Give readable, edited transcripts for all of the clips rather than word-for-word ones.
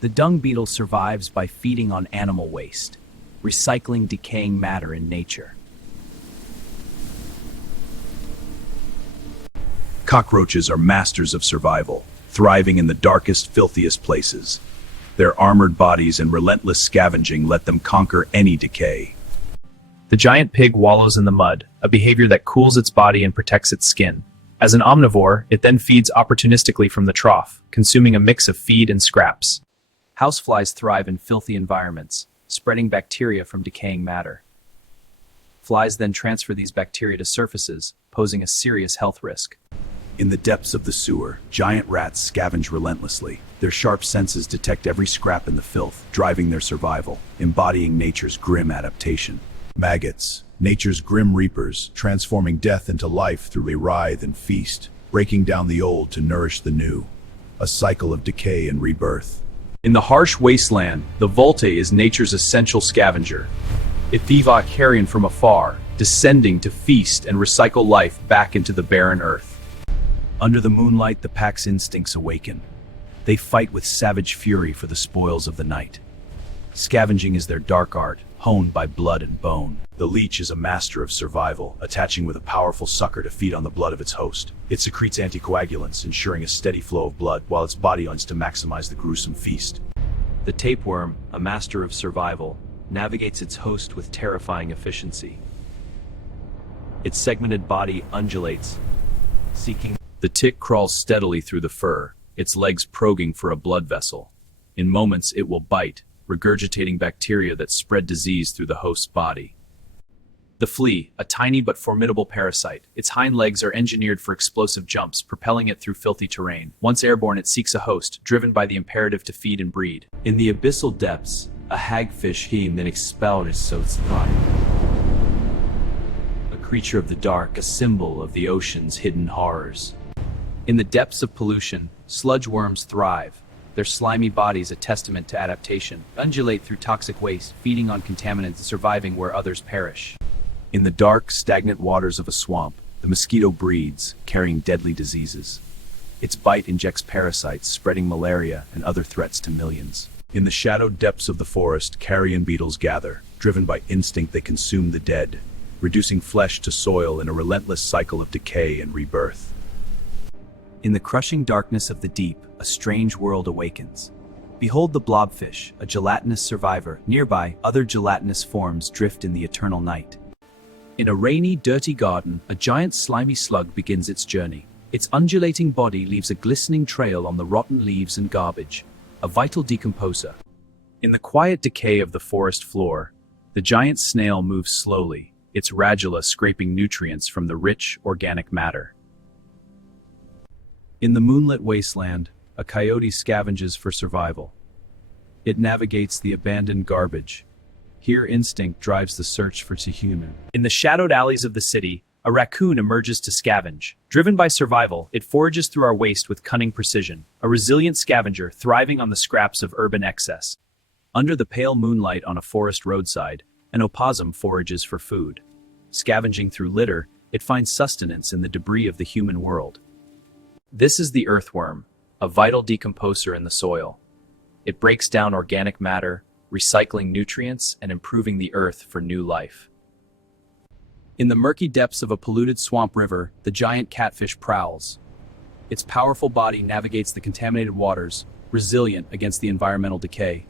The dung beetle survives by feeding on animal waste, recycling decaying matter in nature. Cockroaches are masters of survival, thriving in the darkest, filthiest places. Their armored bodies and relentless scavenging let them conquer any decay. The giant pig wallows in the mud, a behavior that cools its body and protects its skin. As an omnivore, it then feeds opportunistically from the trough, consuming a mix of feed and scraps. Houseflies thrive in filthy environments, spreading bacteria from decaying matter. Flies then transfer these bacteria to surfaces, posing a serious health risk. In the depths of the sewer, giant rats scavenge relentlessly. Their sharp senses detect every scrap in the filth, driving their survival, embodying nature's grim adaptation. Maggots, nature's grim reapers, transforming death into life through a writhe and feast, breaking down the old to nourish the new. A cycle of decay and rebirth. In the harsh wasteland, the Vulture is nature's essential scavenger. It thieves carrion from afar, descending to feast and recycle life back into the barren earth. Under the moonlight, the pack's instincts awaken. They fight with savage fury for the spoils of the night. Scavenging is their dark art, honed by blood and bone. The leech is a master of survival, attaching with a powerful sucker to feed on the blood of its host. It secretes anticoagulants, ensuring a steady flow of blood, while its body aims to maximize the gruesome feast. The tapeworm, a master of survival, navigates its host with terrifying efficiency. Its segmented body undulates, seeking. The tick crawls steadily through the fur, its legs probing for a blood vessel. In moments, it will bite, regurgitating bacteria that spread disease through the host's body. The flea, a tiny but formidable parasite. Its hind legs are engineered for explosive jumps, propelling it through filthy terrain. Once airborne, it seeks a host, driven by the imperative to feed and breed. In the abyssal depths, a hagfish then expelled its body. A creature of the dark, a symbol of the ocean's hidden horrors. In the depths of pollution, sludge worms thrive. Their slimy bodies, a testament to adaptation, undulate through toxic waste, feeding on contaminants and surviving where others perish. In the dark, stagnant waters of a swamp, the mosquito breeds, carrying deadly diseases. Its bite injects parasites, spreading malaria and other threats to millions. In the shadowed depths of the forest, carrion beetles gather. Driven by instinct, they consume the dead, reducing flesh to soil in a relentless cycle of decay and rebirth. In the crushing darkness of the deep, a strange world awakens. Behold the blobfish, a gelatinous survivor. Nearby, other gelatinous forms drift in the eternal night. In a rainy, dirty garden, a giant slimy slug begins its journey. Its undulating body leaves a glistening trail on the rotten leaves and garbage, a vital decomposer. In the quiet decay of the forest floor, the giant snail moves slowly, its radula scraping nutrients from the rich, organic matter. In the moonlit wasteland, a coyote scavenges for survival. It navigates the abandoned garbage. Here instinct drives the search for the human. In the shadowed alleys of the city, a raccoon emerges to scavenge. Driven by survival, it forages through our waste with cunning precision, a resilient scavenger thriving on the scraps of urban excess. Under the pale moonlight on a forest roadside, an opossum forages for food. Scavenging through litter, it finds sustenance in the debris of the human world. This is the earthworm, a vital decomposer in the soil. It breaks down organic matter, recycling nutrients and improving the earth for new life. In the murky depths of a polluted swamp river, the giant catfish prowls. Its powerful body navigates the contaminated waters, resilient against the environmental decay.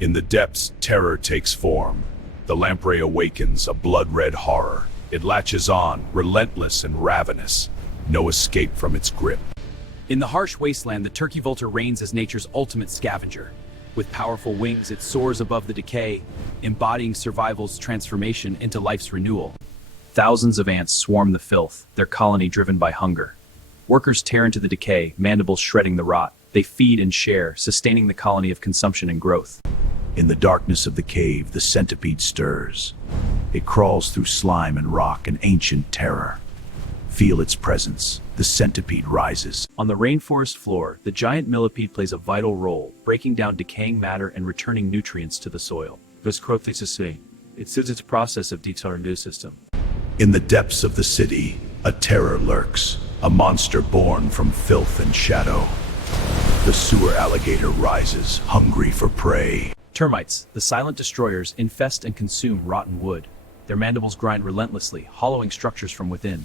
In the depths, terror takes form. The lamprey awakens, a blood-red horror. It latches on, relentless and ravenous. No escape from its grip. In the harsh wasteland, the turkey vulture reigns as nature's ultimate scavenger. With powerful wings, it soars above the decay, embodying survival's transformation into life's renewal. Thousands of ants swarm the filth, their colony driven by hunger. Workers tear into the decay, mandibles shredding the rot. They feed and share, sustaining the colony of consumption and growth. In the darkness of the cave, the centipede stirs. It crawls through slime and rock, an ancient terror. Feel its presence. The centipede rises. On the rainforest floor, the giant millipede plays a vital role, breaking down decaying matter and returning nutrients to the soil. This growth is to say, it's its process of decay system. In the depths of the city, a terror lurks, a monster born from filth and shadow. The sewer alligator rises, hungry for prey. Termites, the silent destroyers, infest and consume rotten wood. Their mandibles grind relentlessly, hollowing structures from within.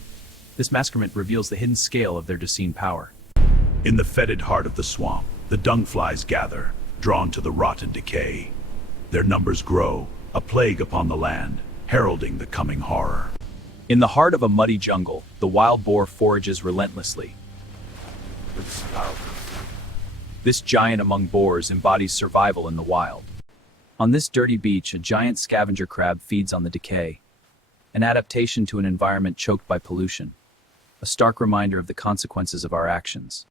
This masquerment reveals the hidden scale of their Decene power. In the fetid heart of the swamp, the dung flies gather, drawn to the rot and decay. Their numbers grow, a plague upon the land, heralding the coming horror. In the heart of a muddy jungle, the wild boar forages relentlessly. This giant among boars embodies survival in the wild. On this dirty beach, a giant scavenger crab feeds on the decay, an adaptation to an environment choked by pollution, a stark reminder of the consequences of our actions.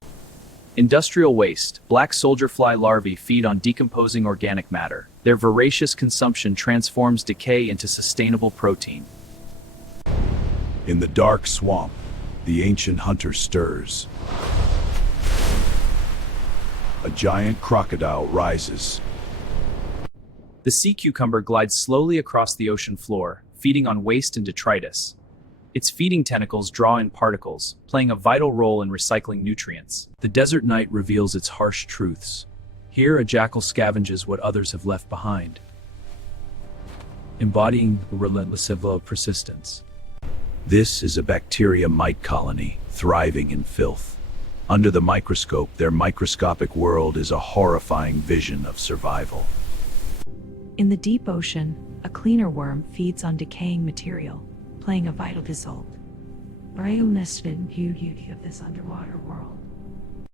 Industrial waste, black soldier fly larvae feed on decomposing organic matter. Their voracious consumption transforms decay into sustainable protein. In the dark swamp, the ancient hunter stirs. A giant crocodile rises. The sea cucumber glides slowly across the ocean floor, feeding on waste and detritus. Its feeding tentacles draw in particles, playing a vital role in recycling nutrients. The desert night reveals its harsh truths. Here, a jackal scavenges what others have left behind, embodying the relentless level of persistence. This is a bacteria mite colony, thriving in filth. Under the microscope, their microscopic world is a horrifying vision of survival. In the deep ocean, a cleaner worm feeds on decaying material, playing a vital role. Beauty of this underwater world.